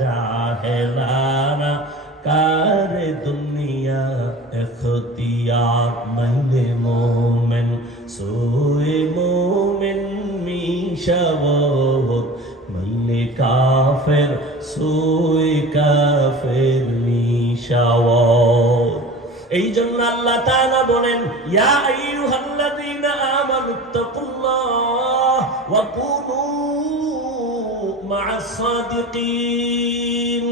জাহেলারা কার দুনিয়া এখতিয়ার মাইলে মোমেন সোয়ে মোমেন মিশাবত মাইলে কাফের সোয়ে কাফের মিশাওয়াত। এই জন্য আল্লাহ তাআলা বলেন, ইয়া আইয়ুহাল্লাযীনা আমানুত্তাকুল্লাহ ওয়া কুনু মা'আস সাদিকিন।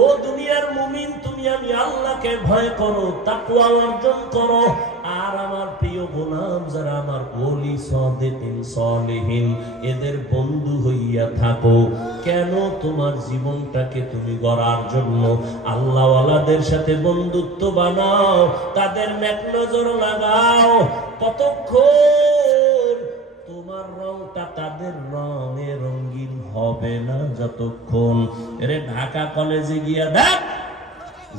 ও দুনিয়ার মুমিন, তুমি আমি আল্লাহকে ভয় করো, তাকওয়া অর্জন করো, আর আমার প্রিয় গোলাম যারা আমার ওলি সাদিকিন সালেহিন এদের বন্ধু হইয়া থাকো। কেন? তোমার জীবনটাকে তুমি গড়ার জন্য আল্লাহওয়ালাদের সাথে বন্ধুত্ব বানাও, তাদের নেক নজর লাগাও। কতক্ষণ তোমার রংটা তাদের রঙে রঙিন হবে না, যতক্ষণ এরে ঢাকা কলেজে গিয়া দেখ,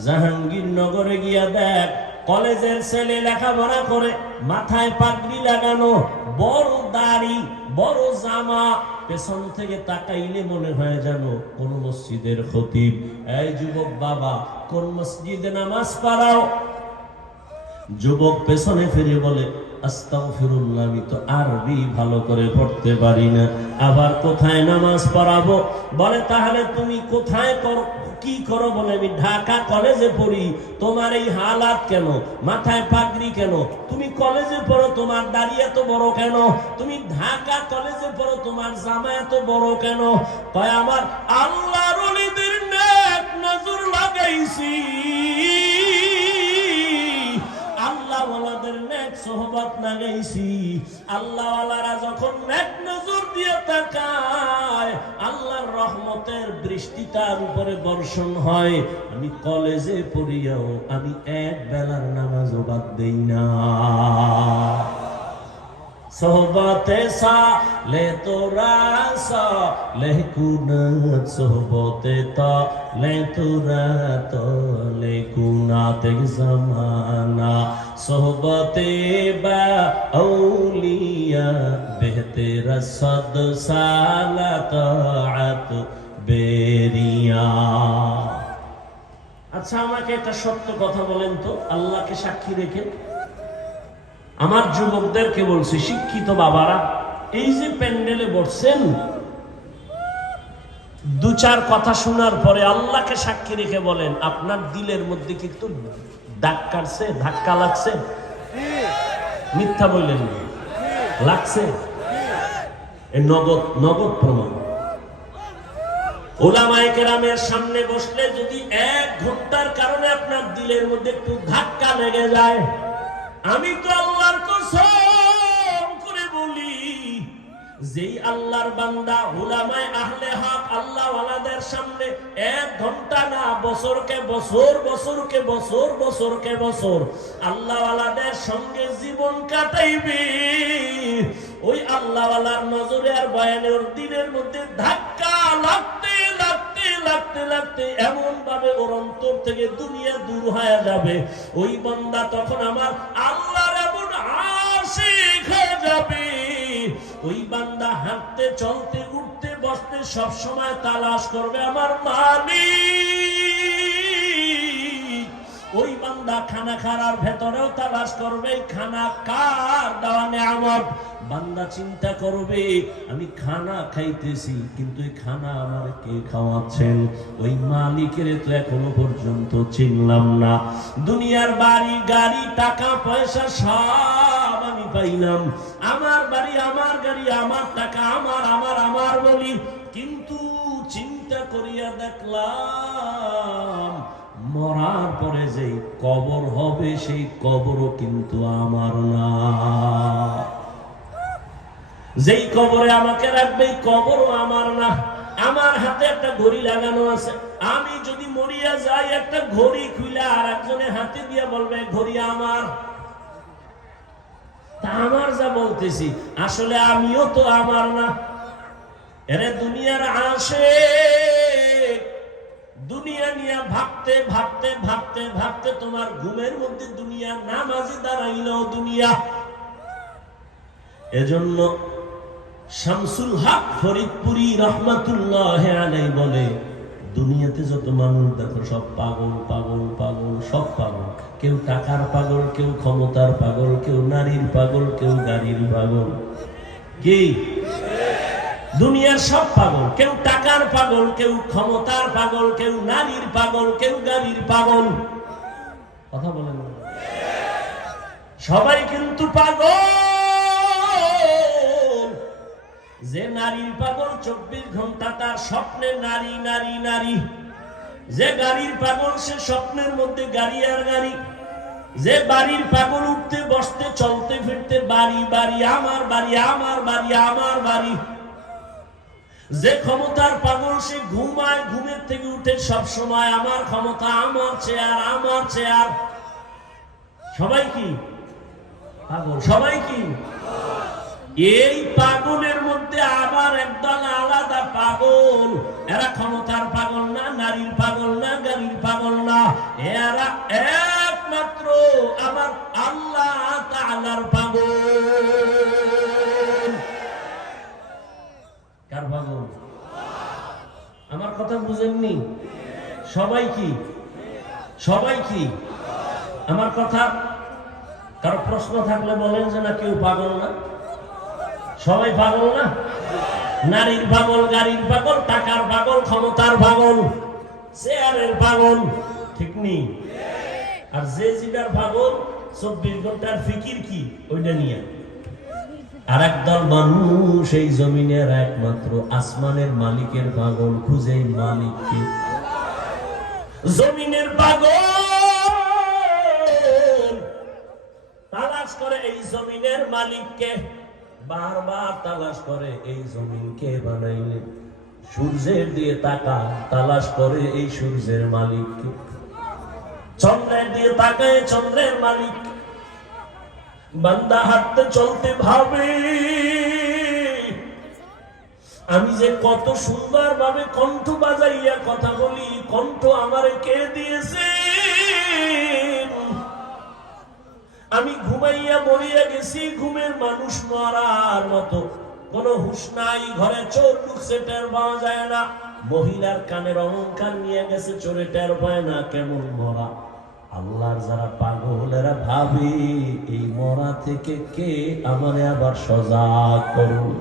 জাহাঙ্গীরনগরে গিয়া দেখ, কলেজের ছেলে লেখাপড়া করে, মাথায় পাগড়ি লাগানো, বড় দাড়ি, বড় জামা, পেছন থেকে তাকাইলে মনে হয় যেন কোন মসজিদের খতিব। এই যুবক বাবা, কোন মসজিদে নামাজ পড়াও? যুবক পেছনে ফিরে বলে, আস্তাগফিরুল্লাহ, আমি তো আরবি ভালো করে পড়তে পারি না, আবার কোথায় নামাজ পড়াবো? বলে, তাহলে তুমি কোথায় করো, কি করো? বলে, আমি ঢাকা কলেজে পড়ি। তোমার এই হালাত কেন? মাথায় পাগড়ি কেন? তুমি কলেজে পড়ো, তোমার দাড়ি এত বড় কেন? তুমি ঢাকা কলেজে পড়ো, তোমার জামা এত বড় কেন? কয়, আমার আল্লাহর ওলিদের নেক নজর লাগাইছি, আল্লাহওয়ালাদের নেক সোহবত লাগাইছি। আল্লাহওয়ালারা যখন নেক নজর দিয়ে তাকায়, আল্লাহর রহমতের বৃষ্টি তার উপরে বর্ষণ হয়। আমি কলেজে পড়িয়াও আমি এক বেলার নামাজও বাদ দেই না। সোহবতে সালে তোরা সালে কুনাত, সোহবতে তালে তোরা তালে কুনাত জামানা, সোহবতে বা আউলিয়া বেহতের সদ সালাত আত বেরিয়া। আচ্ছা, আমাকে একটা সত্য কথা বলেন তো, আল্লাহকে সাক্ষী রেখে আমার যুবকদেরকে বলছি, শিক্ষিত বাবারা, এই যে প্যান্ডেলে বসছেন, দু চার কথা শোনার পরে আল্লাহকে সাক্ষী রেখে বলেন, আপনার দিলের মধ্যে কিন্তু দাগ কাটছে, ধাক্কা লাগছে? মিথ্যা বললেন, লাগছে? নগদ নগদ প্রমাণ। উলামায়ে কেরামের সামনে বসলে যদি 1 ঘন্টার কারণে আপনার দিলের মধ্যে একটু ধাক্কা লেগে যায়, আমি তো আল্লাহর কসম করে বলি, যেই আল্লাহর বান্দা উলামায়ে আহলে হক আল্লাহওয়ালাদের সামনে 1 ঘন্টা না, বছরকে বছর, বছরকে বছর, বছরকে বছর আল্লাহওয়ালাদের সঙ্গে জীবন কাটাইবে, ওই আল্লাহওয়ালার নজরে আর বয়ানে ওর দিনের মধ্যে ধাক্কা লাগতে লাগতে লাগতে লাগতে এমন ভাবে ওর অন্তর থেকে দুনিয়া দূর হয়ে যাবে, ওই বান্দা তখন আমার আল্লাহর এমন আশিক হয়ে যাবে। ওই বান্দা হাঁটতে, চলতে, উঠতে, বসতে সব সময় তালাশ করবে আমার মালিক। ওই বান্দা খানা খাওয়ার ভেতরেও তালাশ করবে খানা কার দেওয়া নেয়ামত। বান্দা চিন্তা করবে, আমি খানা খাইতেছি, কিন্তু এই খানা আমার কে খাওয়াচ্ছেন? ওই মালিকের তো এখনো পর্যন্ত চিনলাম না। দুনিয়ার বাড়ি, গাড়ি, টাকা পয়সা সব আমি পাইলাম, আমার বাড়ি, আমার গাড়ি, আমার টাকা, আমার আমার আমার বলি, কিন্তু চিন্তা করিয়া দেখলাম মরার পরে যেই কবর হবে, সেই কবরও কিন্তু আমার না। যেই কবরে আমাকে রাখবে, এই কবরও আমার না। আমার হাতে একটা ঘড়ি লাগানো আছে, আমি যদি মরিয়া যাই, একটা ঘড়ি খুলে আর একজনের হাতে দিয়ে বলবে ঘড়ি আমার। তা আমার যা বলতেছি, আসলে আমিও তো আমার না। এরে দুনিয়ার আশিক, দুনিয়া নিয়ে ভাবতে ভাবতে ভাবতে ভাবতে তোমার ঘুমের মধ্যে দুনিয়া, নামাজে দাঁড়াইলেও দুনিয়া। এজন্য শামসুল হক ফরিদপুরি রহমাতুল্লাহ আলাইহি বলে, দুনিয়াতে যত মানুষ দেখো সব পাগল পাগল পাগল, সব পাগল। কেউ টাকার পাগল, কেউ ক্ষমতার পাগল, কেউ নারীর পাগল, কেউ গাড়ির পাগল। কি দুনিয়ার সব পাগল, কেউ টাকার পাগল, কেউ ক্ষমতার পাগল, কেউ নারীর পাগল, কেউ গাড়ির পাগল। কথা বলেন না, সবাই কিন্তু পাগল। যে নারীর পাগল 24 ঘন্টা তার স্বপ্নে নারী নারী নারী। যে গাড়ির পাগল সে স্বপ্নের মধ্যে গাড়ি আর গাড়ি। যে বাড়ির পাগল উঠতে বসতে চলতে ফিরতে বাড়ি বাড়ি, আমার বাড়ি আমার বাড়ি আমার বাড়ি। যে ক্ষমতার পাগল সে ঘুমায়, ঘুমের থেকে উঠে সব সময় আমার ক্ষমতা, আমার চেয়ার আমার চেয়ার। সবাই কি পাগল? সবাই কি? এই পাগলের মধ্যে আবার একদল আলাদা পাগল। এরা ক্ষমতার পাগল না, নারীর পাগল না, গাড়ির পাগল না। এরা একমাত্র আবার আল্লাহ তাআলার পাগল। কার পাগল? আমার কথা বুঝেননি? সবাই কি? সবাই কি? আমার কথা কারো প্রশ্ন থাকলে বলেন যে না কেউ পাগল না। সবাই পাগল না? নারীর পাগল, গাড়ির পাগল, টাকার পাগল, ক্ষমতার পাগল, চেয়ারের পাগল, ঠিক নেই? আর যে জিগার পাগল 24 ঘন্টার ফিকির কি ওইটা নিয়ে। আর একদল মানুষ এই জমিনের একমাত্র আসমানের মালিকের পাগল, খুঁজে মালিককে। জমিনের পাগল তালাশ করে এই জমিনের মালিককে, বারবার তালাশ করে এই জমিনকে বানাইলেন। সূর্যের দিয়ে তাকা, তালাশ করে এই সূর্যের মালিককে। চন্দ্রের দিয়ে তাকায় চন্দ্রের মালিক। বান্দা হাঁটতে চলতে ভাবে আমি যে কত সুন্দর ভাবে কণ্ঠ বাজাইয়া কথা বলি, কণ্ঠ আমারে কে দিয়েছে? আমি ঘুমাইয়া মরিয়া গেছি, ঘুমের মানুষ মরার মতো, কোন হুঁশ নাই। ঘরে চোর ঢুকছে, টের পাওয়া যায় না। মহিলার কানের অলংকার নিয়ে গেছে, চোরে টের পায় না, কেমন মরা। আল্লাহর যারা পাগল এরা ভাবে এই মরা থেকে কে আমারে আবার সজাগ করুন।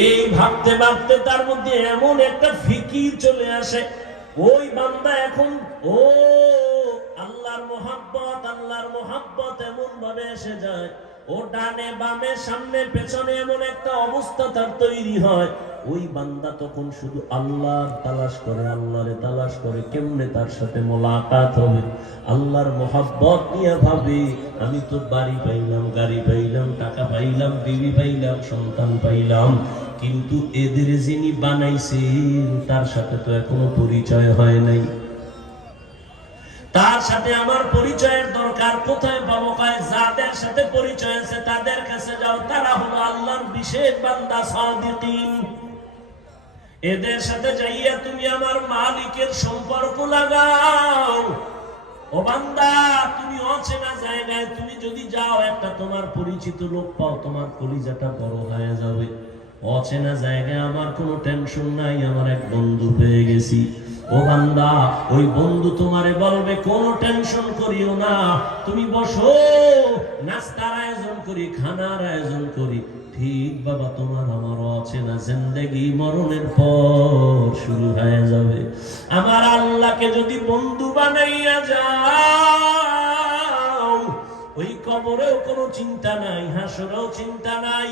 এই ভাবতে ভাবতে তার মধ্যে এমন একটা ফিকির চলে আসে, ওই বান্দা এখন আল্লাহর মোহাব্বত এমন ভাবে এসে যায়, ও ডানে বামে সামনে পেছনে এমন একটা অবস্থা তার তৈরি হয়। ওই বান্দা তখন শুধু আল্লাহর তালাশ করে, আল্লাহরে তালাশ করে কেমনে তার সাথে মোলাকাত হবে। আল্লাহর মোহাব্বত নিয়ে ভাবে আমি তো বাড়ি পাইলাম, গাড়ি পাইলাম, টাকা পাইলাম, বিবি পাইলাম, সন্তান পাইলাম, কিন্তু এদের যিনি বানাইছেন তার সাথে তো এখনো পরিচয় হয় নাই। তার সাথে আমার পরিচয়ের দরকার। কোথায় পাবো? যাদের সাথে পরিচয় আছে তাদের কাছে যাও, তারা হলো আল্লাহর বিশেষ বান্দা সাদিকিন। এদের সাথে যাইয়া তুমি আমার মালিকের সম্পর্ক লাগাও। ও বান্দা, তুমি অচেনা জায়গায় তুমি যদি যাও, একটা তোমার পরিচিত লোক পাও, তোমার কলিজাটা বড় হয়ে যাবে। অচেনা জায়গায় আমার কোনো টেনশন নাই, আমার এক বন্ধু পেয়ে গেছি। ও বান্দা, ওই বন্ধু তোমারে বলবে কোনো টেনশন করিও না, তুমি বসো, নাস্তার আয়োজন করি, খানার আয়োজন করি। ঠিক বাবা, তোমার আমার অচেনা জিন্দেগি মরণের পর শুরু হয়ে যাবে। আমার আল্লাহকে যদি বন্ধু বানাইয়া যাও, ওই কবরেও কোনো চিন্তা নাই, হাসরেও চিন্তা নাই।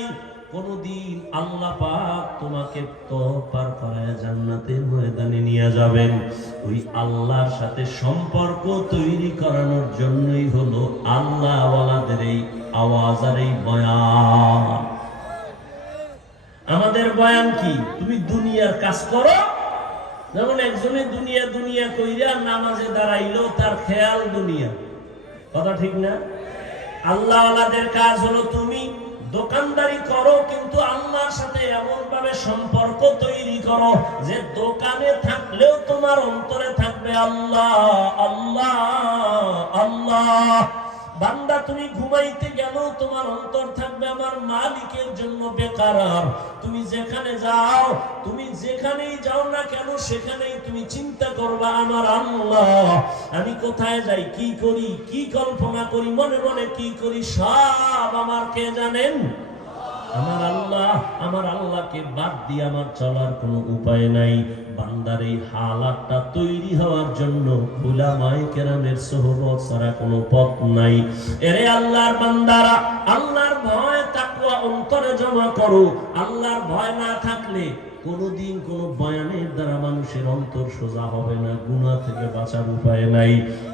কোনদিন আল্লাহ পাক তোমাকে তো পার করায় জান্নাতের ময়দানে নিয়ে যাবেন। ওই আল্লাহর সাথে সম্পর্ক তৈরি করানোর জন্যই হলো আল্লাহ ওয়ালাদের এই আওয়াজ আর এই বয়ান। আমাদের বয়ান কি? তুমি দুনিয়ার কাজ করো, যেমন একজনে দুনিয়া দুনিয়া কইরা নামাজে দাঁড়াইলো, তার খেয়াল দুনিয়া। কথা ঠিক না? আল্লাহ ওয়ালাদের কাজ হলো তুমি দোকানদারি করো, কিন্তু আল্লাহর সাথে এমন ভাবে সম্পর্ক তৈরি করো যে দোকানে থাকলেও তোমার অন্তরে থাকবে আল্লাহ আল্লাহ আল্লাহ। বান্দা তুমি ঘুমাইতে গেলেও তোমার অন্তর থাকবে আমার মালিকের জন্য বেকারার। তুমি যেখানে যাও, তুমি যেখানেই যাও না কেন সেখানেই তুমি চিন্তা করবা আমার আল্লাহ আমি কোথায় যাই, কি করি, কি কল্পনা করি, মনে মনে কি করি, সব আমার কে জানেন? আমার আল্লাহ। আমার আল্লাহকে বাদ দিয়ে আমার চলার কোনো উপায় নাই। বান্দার এই হালাতটা তৈরি হওয়ার জন্য উলামায়ে কেরামের সোহবত ছাড়া কোনো পথ নাই। এরে আল্লাহর বান্দারা, আল্লাহর ভয় তাকওয়া অন্তরে জমা করো। আল্লাহর ভয় না থাকলে কোনদিন কোন বয়ানের দ্বারা মানুষের অন্তর সোজা হবে না, গুনাহ থেকে বাঁচার উপায় নাই।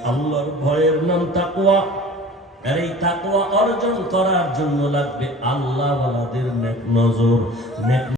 আল্লাহর ভয়ের নাম তাকওয়া। আর এই তাকওয়া অর্জন করার জন্য লাগবে আল্লাহওয়ালাদের নেক নজর।